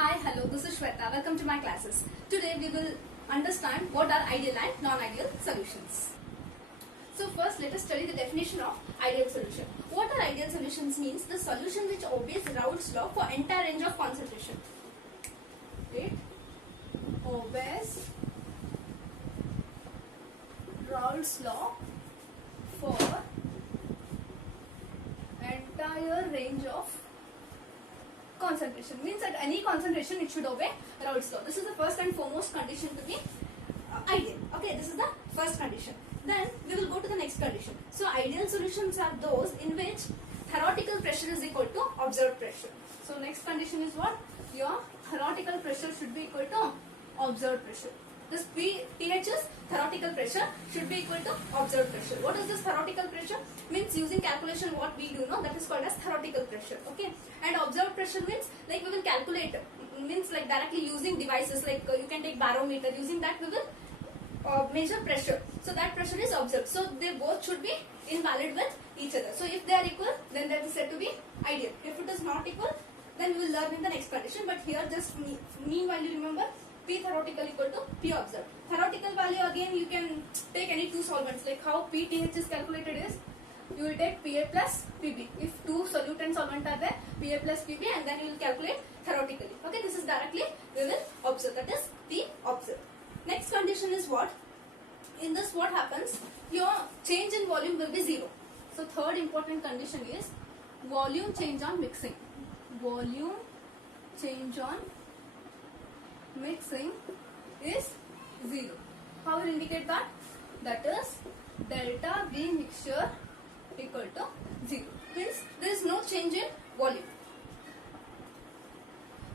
Hi, hello, this is Shweta. Welcome to my classes. Today we will understand what are ideal and non-ideal solutions. So first let us study the definition of ideal solution. What are ideal solutions means the solution which obeys Raoult's law for entire range of concentration. It obeys Raoult's law for entire range of concentration, means at any concentration it should obey Raoult's law. This is the first and foremost condition to be ideal. Okay, this is the first condition. Then we will go to the next condition. So ideal solutions are those in which theoretical pressure is equal to observed pressure. So next condition is what? Your theoretical pressure should be equal to observed pressure. This TH's theoretical pressure should be equal to observed pressure. What is this theoretical pressure? Means using calculation what we do know, that is called as theoretical pressure. Okay, and observed pressure means like we will calculate, means like directly using devices like you can take barometer, using that we will measure pressure. So that pressure is observed. So they both should be invalid with each other. So if they are equal, then that is said to be ideal. If it is not equal, then we will learn in the next condition. But here just meanwhile you remember P theoretical equal to P observed. Theoretical value again you can take any two solvents, like how PTH is calculated is you will take PA plus PB. If two solute and solvent are there, PA plus PB, and then you will calculate theoretically. Okay, this is directly we will observe, that is P observed. Next condition is what? In this what happens? Your change in volume will be zero. So third important condition is volume change on mixing. Volume change on mixing is zero. How will indicate that? That is delta V mixture equal to 0. Means there is no change in volume.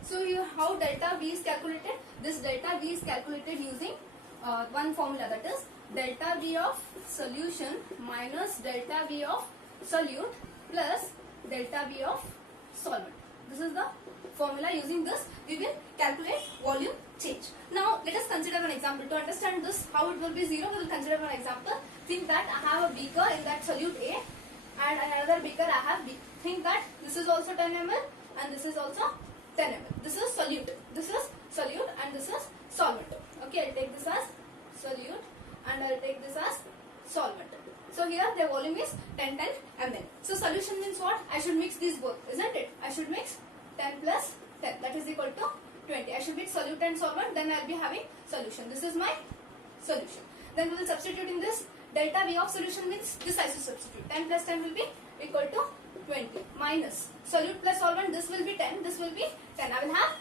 So how delta V is calculated? This delta V is calculated using one formula, that is delta V of solution minus delta V of solute plus delta V of solvent. This is the formula. Using this we will calculate volume change. Now let us consider an example. To understand this how it will be 0, we will consider an example. Think that I have a beaker, in that solute A, and another beaker I have B. Think that this is also 10 ml and this is also 10 ml. This is solute. This is solute and this is solvent. Okay, I'll take this as solute and I'll take this as solvent. So here the volume is 10 ml. So solution means what? I should mix these both, isn't it? I should mix 10 plus 10, that is equal to 20. I should mix solute and solvent, then I will be having solution. This is my solution. Then we will substitute in this. Delta V of solution means this I should substitute. 10 plus 10 will be equal to 20 minus solute plus solvent, this will be 10, this will be 10. I will have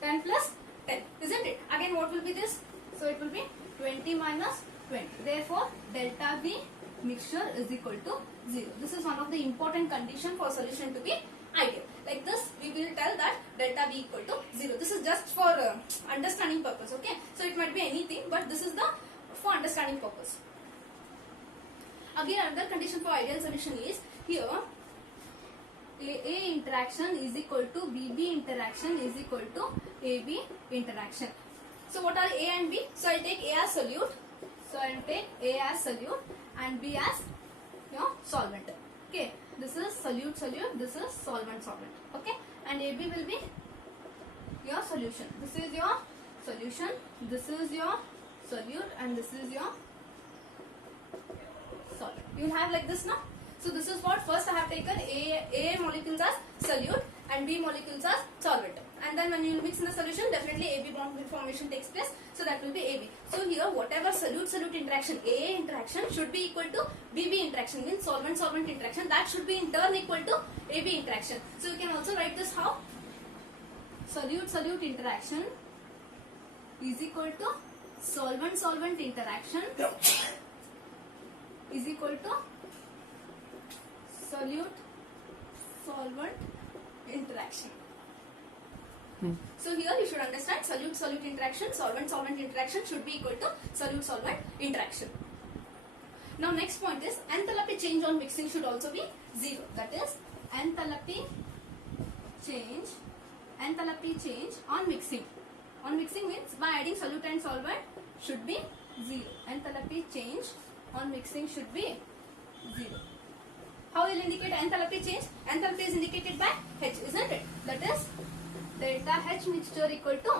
10 plus 10, isn't it? Again what will be this? So it will be 20 minus 20. Therefore delta V mixture is equal to 0. This is one of the important condition for solution to be ideal. Like this we will tell that delta V equal to 0. This is just for understanding purpose. Okay, so it might be anything, but this is the for understanding purpose. Again another condition for ideal solution is here AA interaction is equal to BB interaction is equal to AB interaction. So what are A and B? So I take A as solute. So I take A as solute and B as your solvent. Okay, this is solute, this is solvent. Okay, and AB will be your solution. This is your solution, this is your solute, and this is your solvent. You will have like this now. So this is what first I have taken A molecules as solute and B molecules as solvent. And then when you mix in the solution, definitely AB bond formation takes place. So that will be AB. So here whatever solute interaction, AA interaction should be equal to BB interaction, means solvent interaction. That should be in turn equal to AB interaction. So you can also write this how? Solute interaction is equal to solvent interaction is equal to solute solvent interaction. So here you should understand solute interaction, solvent interaction should be equal to solute solvent interaction. Now next point is enthalpy change on mixing should also be 0. That is enthalpy change on mixing. On mixing means by adding solute and solvent should be 0. Enthalpy change on mixing should be 0. How will indicate enthalpy change? Enthalpy is indicated by H, isn't it? That is H mixture equal to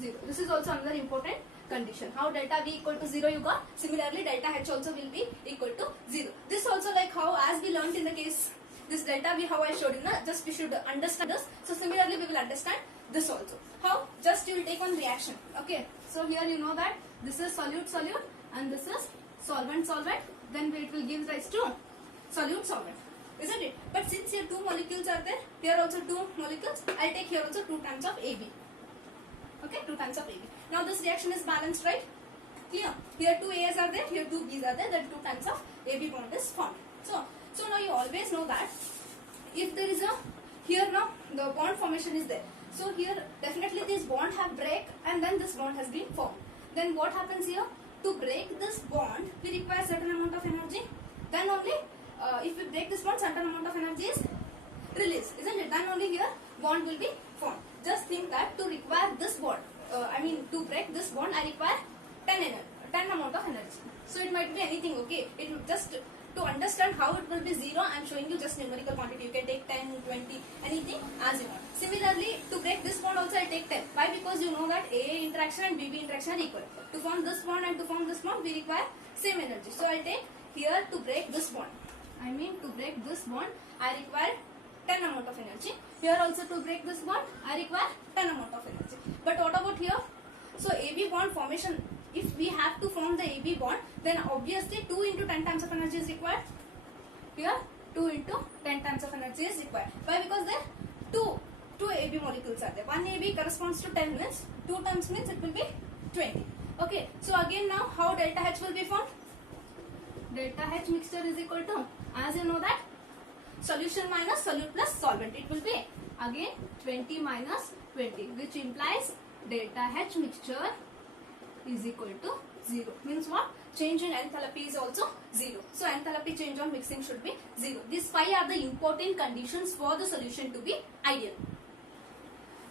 0. This is also another important condition. How delta V equal to 0 you got? Similarly, delta H also will be equal to 0. This also like how as we learnt in the case, this delta V how I showed you, just we should understand this. So similarly we will understand this also. How? Just you will take one reaction. Okay. So here you know that this is solute and this is solvent. Then it will give rise to solute, isn't it? But since here two molecules are there, here also two molecules, I'll take here also 2 times of AB. Okay, 2 times of AB. Now this reaction is balanced, right? Clear? Here 2 A's are there, here 2 B's are there, then 2 times of AB bond is formed. So now you always know that if there is a, here now the bond formation is there. So here definitely this bond have break and then this bond has been formed. Then what happens here? To break this bond, we require certain amount of energy. Then only if we break this bond, certain amount of energy is released, isn't it? Then only here bond will be formed. Just think that to require this bond, to break this bond, I require 10 amount of energy. So it might be anything, okay? It just to understand how it will be 0, I am showing you just numerical quantity. You can take 10, 20, anything as you want. Similarly, to break this bond also I take 10. Why? Because you know that AA interaction and BB interaction are equal. To form this bond and to form this bond, we require same energy. So I take here to break this bond. To break this bond, I require 10 amount of energy. Here also to break this bond, I require 10 amount of energy. But what about here? So AB bond formation, if we have to form the AB bond, then obviously 2 into 10 times of energy is required. Here 2 into 10 times of energy is required. Why? Because there two AB molecules are there. 1 AB corresponds to 10 means 2 times means it will be 20. Okay. So again now how delta H will be formed? Delta H mixture is equal to, as you know that, solution minus solute plus solvent. It will be again 20 minus 20, which implies delta H mixture is equal to 0. Means what? Change in enthalpy is also 0. So enthalpy change on mixing should be 0. These 5 are the important conditions for the solution to be ideal.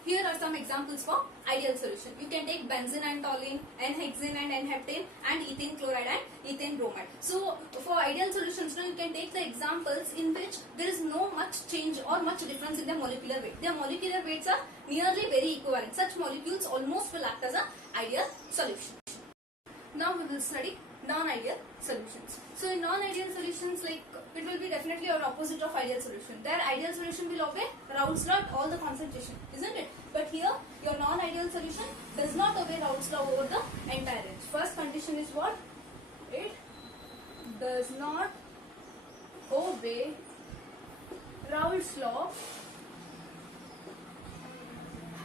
Here are some examples for ideal solution. You can take benzene and toluene, N-hexane and N-heptane, and ethane chloride and ethane bromide. So for ideal solutions, now you can take the examples in which there is no much change or much difference in their molecular weight. Their molecular weights are nearly very equivalent. Such molecules almost will act as an ideal solution. Now we will study non-ideal solutions. So in non-ideal solutions, like it will be definitely our opposite of ideal solution. Their ideal solution will obey Raoult's law at all the concentration, isn't it? But here your non-ideal solution does not obey Raoult's law over the entire range. First condition is what? It does not obey Raoult's law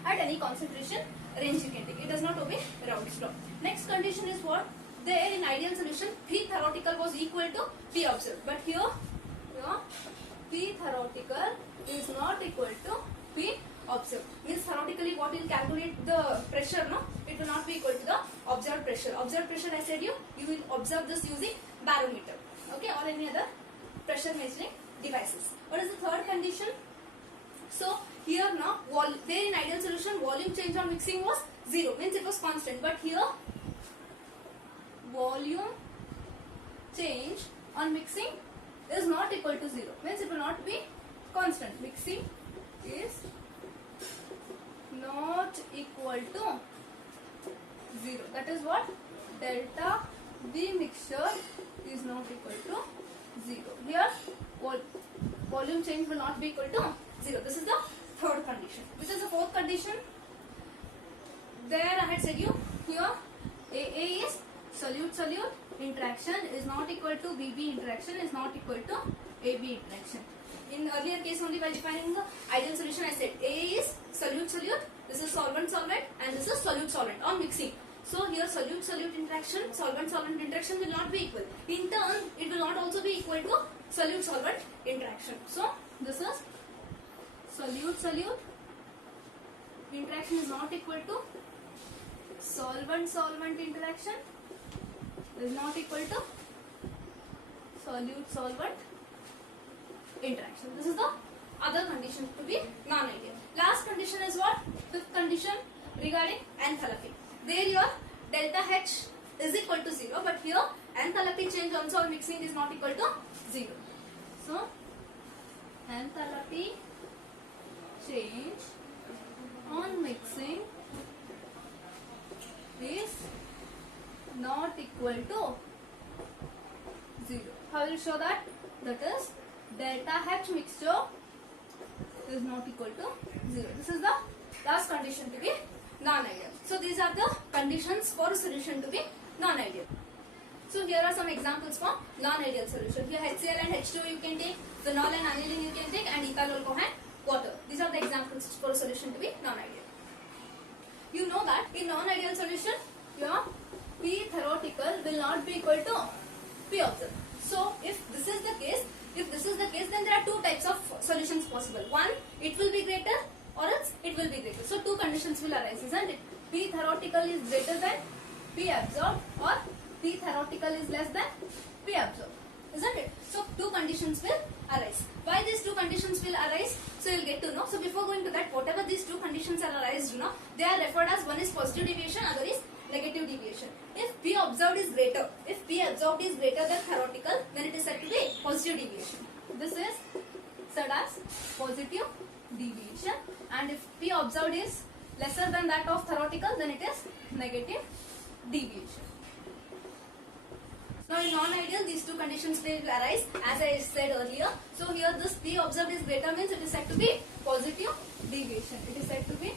at any concentration range you can take. It does not obey Raoult's law. Next condition is what? There in ideal solution, P theoretical was equal to P observed. But here P theoretical is not equal to P observed. Means theoretically what will calculate the pressure, no? It will not be equal to the observed pressure. Observed pressure, I said you will observe this using barometer. Okay, or any other pressure measuring devices. What is the third condition? So here now, there in ideal solution, volume change on mixing was 0. Means it was constant. But here volume change on mixing is not equal to 0. Means it will not be constant. Mixing is not equal to 0. That is what? Delta V mixture is not equal to 0. Here volume change will not be equal to 0. This is the third condition. Which is the fourth condition? There I had said you here AA is solute interaction is not equal to BB interaction is not equal to AB interaction. In earlier case only by defining the ideal solution I said AA is solute, this is solvent, and this is solute on mixing. So here solute interaction, solvent interaction will not be equal. In turn, it will not also be equal to solute interaction. So this is solute interaction is not equal to solvent interaction is not equal to solute interaction. This is the other condition to be non-ideal. Last condition is what? Fifth condition regarding enthalpy. There your delta H is equal to 0, but here enthalpy change also on mixing is not equal to 0. So enthalpy change on mixing will show that is delta H mixture is not equal to 0. This is the last condition to be non-ideal. So these are the conditions for a solution to be non-ideal. So here are some examples for non-ideal solution. Here HCl and H2O you can take, phenol and aniline you can take, and ethyl alcohol and water. These are the examples for a solution to be non-ideal. You know that in non-ideal solution, your P theoretical will not be equal to P observed. So if this is the case, then there are two types of solutions possible. One, it will be greater, or else it will be greater. So two conditions will arise, isn't it? P theoretical is greater than P absorbed, or P theoretical is less than P absorbed, isn't it? So two conditions will arise. Why these two conditions will arise? So you'll get to know. So before going to that, whatever these two conditions are arised, they are referred as, one is positive deviation, other is negative deviation. If P observed is greater, than theoretical, then it is said to be positive deviation. This is said as positive deviation, and if P observed is lesser than that of theoretical, then it is negative deviation. Now in non-ideal, these two conditions will arise as I said earlier. So here this P observed is greater means it is said to be positive deviation. It is said to be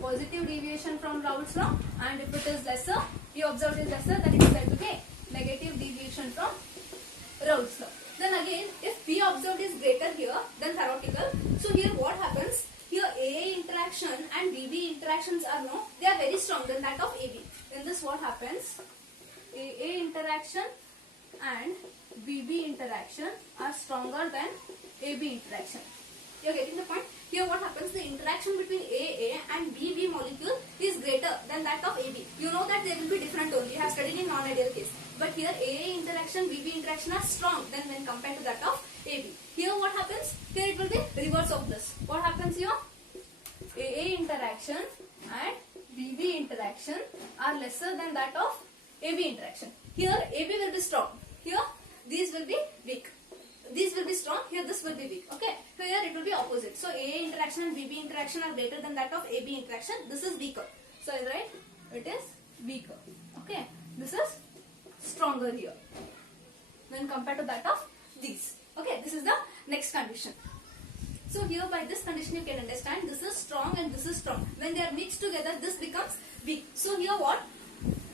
positive deviation from Raoult's law, and if it is lesser, P observed is lesser, then it is said to be negative deviation from Raoult's law. Then again, if P observed is greater here than theoretical, so here what happens? Here AA interaction and BB interactions are they are very strong than that of AB. In this what happens? AA interaction and BB interaction are stronger than AB interaction. You are getting the point? Here what happens? The interaction between AA and BB molecule is greater than that of AB. You know that they will be different only. You have studied in non-ideal case. But here AA interaction, BB interaction are strong than when compared to that of AB. Here what happens? Here it will be reverse of this. What happens here? AA interaction and BB interaction are lesser than that of AB interaction. Here AB will be strong. Here these will be weak. These will be strong. Here this will be weak. Okay. So here it will be opposite. So AA interaction and BB interaction are greater than that of AB interaction. This is weaker. So I write it is weaker. Okay. This is stronger here when compared to that of these. Okay. This is the next condition. So here by this condition you can understand this is strong and this is strong. When they are mixed together, this becomes weak. So here what?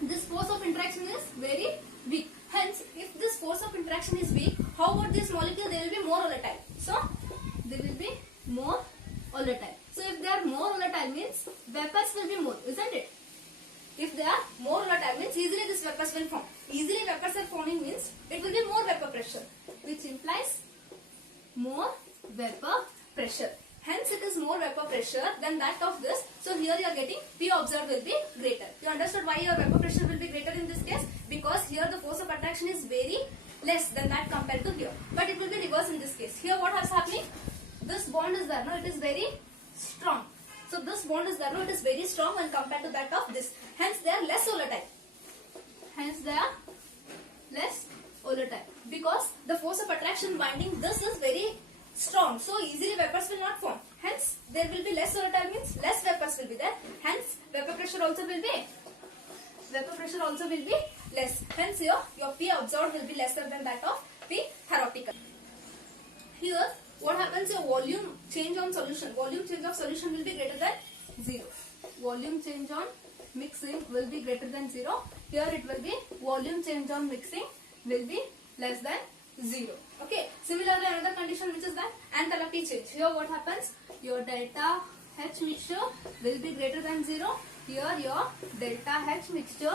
This force of interaction is very weak. Hence, if this force of interaction is weak, how about this molecule? They will be more volatile. So, they will be more volatile. So, if they are more volatile means vapors will be more, isn't it? If they are more volatile means easily this vapors will form. Easily vapors are forming means it will be more vapor pressure, which implies more vapor pressure. Hence, it is more vapor pressure than that of this. So, here you are getting P observed will be greater. You understood why your vapor pressure will be greater in this case? Because here the force of attraction is very less than that compared to here. But it will be reverse in this case. Here what is happening? This bond is there. Now, it is very strong. So, this bond is there. Now, it is very strong when compared to that of this. Hence, they are less volatile. Hence, they are less volatile. Because the force of attraction binding this is very strong, so easily vapors will not form. Hence, there will be less volatile means less vapors will be there. Hence, vapor pressure also will be less. Hence, here your P observed will be lesser than that of P theoretical. Here, what happens? Your volume change on solution. Volume change of solution will be greater than 0. Volume change on mixing will be greater than 0. Here it will be volume change on mixing will be less than 0. Okay. Similarly, another condition which is that enthalpy change. Here what happens? Your delta H mixture will be greater than 0. Here your delta H mixture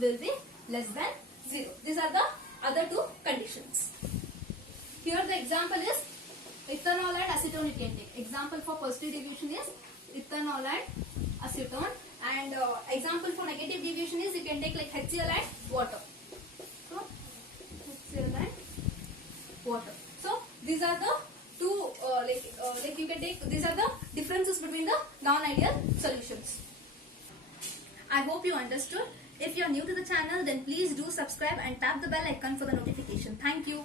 will be less than 0. These are the other two conditions. Here the example is ethanol and acetone you can take. Example for positive deviation is ethanol and acetone, and example for negative deviation is you can take like HCl and water. So HCl and water. So these are the two like you can take, these are the differences between the non-ideal solutions. I hope you understood. If you are new to the channel, then please do subscribe and tap the bell icon for the notification. Thank you.